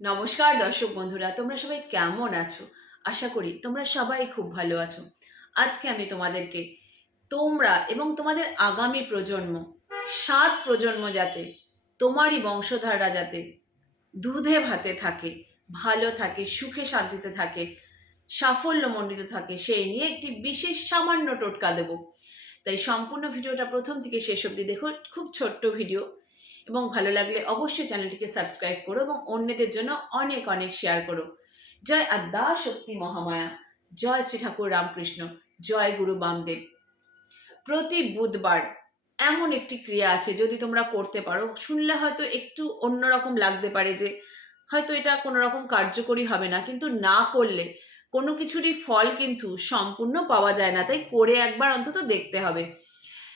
নমস্কার দর্শক বন্ধুরা, তোমরা সবাই কেমন আছো? আশা করি তোমরা সবাই খুব ভালো আছো। আজকে আমি তোমাদেরকে তোমরা এবং তোমাদের আগামী প্রজন্ম, 7 প্রজন্ম যাতে তোমারই বংশধাররা যাতে দুধে ভাতে থাকে, ভালো থাকে, সুখে শান্তিতে থাকে, সাফল্যমণ্ডিত থাকে, সেই নিয়ে একটি বিশেষ সামান্য টোটকা দেব। তাই সম্পূর্ণ ভিডিওটা প্রথম থেকে শেষ অবধি দেখো। খুব ছোট্ট ভিডিও, এবং ভালো লাগলে অবশ্যই চ্যানেলটিকে সাবস্ক্রাইব করো এবং অন্যদের জন্য অনেক অনেক শেয়ার করো। জয় আদ্যা শক্তি মহামায়া, জয় শ্রী ঠাকুর রামকৃষ্ণ, জয় গুরু বামদেব। প্রতি বুধবার এমন একটি ক্রিয়া আছে, যদি তোমরা করতে পারো, শুনলে হয়তো একটু অন্যরকম লাগতে পারে, যে হয়তো এটা কোনো রকম কার্যকরী হবে না, কিন্তু না করলে কোনো কিছুরই ফল কিন্তু সম্পূর্ণ পাওয়া যায় না। তাই করে একবার অন্তত দেখতে হবে।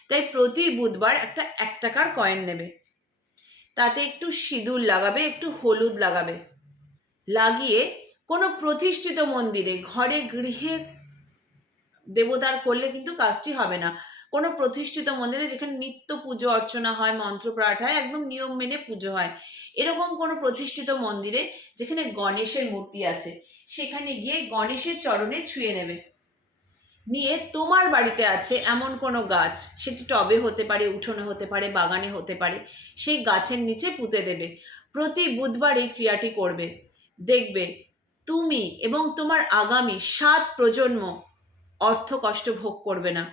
তাই প্রতি বুধবার একটা 1 টাকার কয়েন নেবে, তাতে একটু সিঁদুর লাগাবে, একটু হলুদ লাগাবে, লাগিয়ে কোনো প্রতিষ্ঠিত মন্দিরে, ঘরে গৃহে দেবতার করলে কিন্তু কাজটি হবে না, কোনো প্রতিষ্ঠিত মন্দিরে যেখানে নিত্য পুজো অর্চনা হয়, মন্ত্র পাঠ হয়, একদম নিয়ম মেনে পুজো হয়, এরকম কোনো প্রতিষ্ঠিত মন্দিরে যেখানে গণেশের মূর্তি আছে, সেখানে গিয়ে গণেশের চরণে ছুঁয়ে নেবে। নিয়ে তোমার বাড়িতে আছে এমন কোনো গাছ, সেটি টবে হতে পারে, উঠোনে হতে পারে, বাগানে হতে পারে, সেই গাছের নিচে পুঁতে দেবে। প্রতি বুধবার এই ক্রিয়াটি করবে, দেখবে তুমি এবং তোমার আগামী 7 প্রজন্ম অর্থ কষ্ট ভোগ করবে না,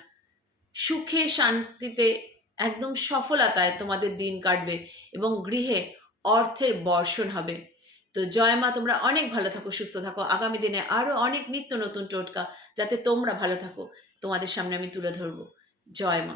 সুখে শান্তিতে একদম সফলতায় তোমাদের দিন কাটবে এবং গৃহে অর্থের বর্ষণ হবে। তো জয় মা, তোমরা অনেক ভালো থাকো, সুস্থ থাকো। আগামী দিনে আরো অনেক নিত্য নতুন টোটকা যাতে তোমরা ভালো থাকো তোমাদের সামনে আমি তুলে ধরবো। জয় মা।